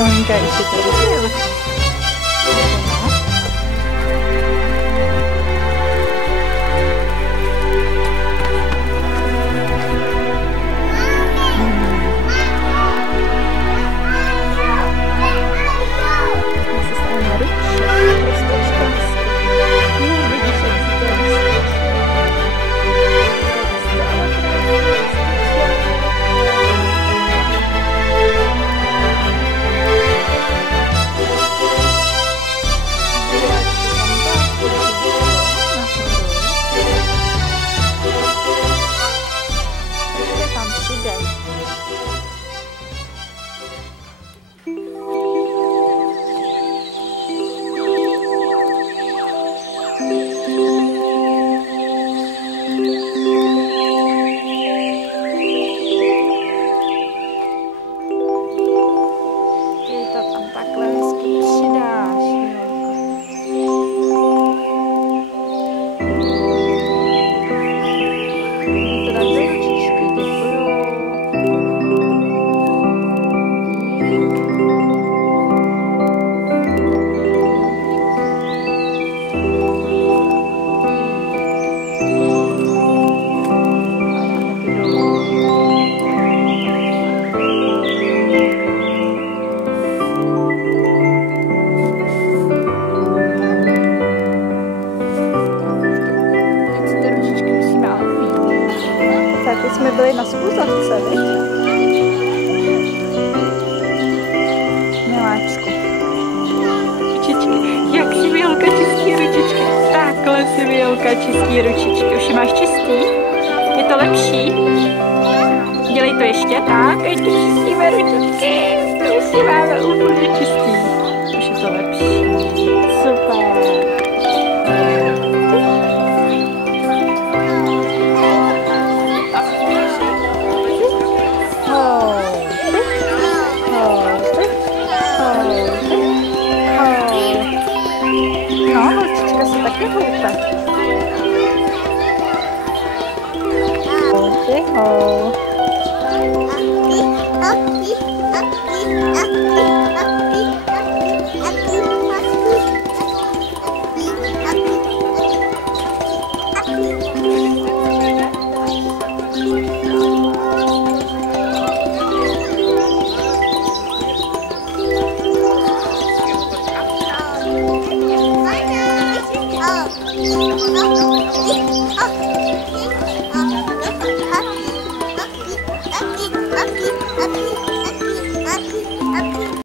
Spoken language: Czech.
Maminka ještě to rozjela. Teď jsme byli na spuzavce, viď? Miláčku. Ručičky, jak si Milka čistí ručičky? Takhle si Milka čistí ručičky. Už je máš čistý? Je to lepší? Dělej to ještě, tak. Teď čistíme ručičky. Už si máme úplně čistý. Už je to lepší. Super. No, holčička se taky houpe. Hou. Oh.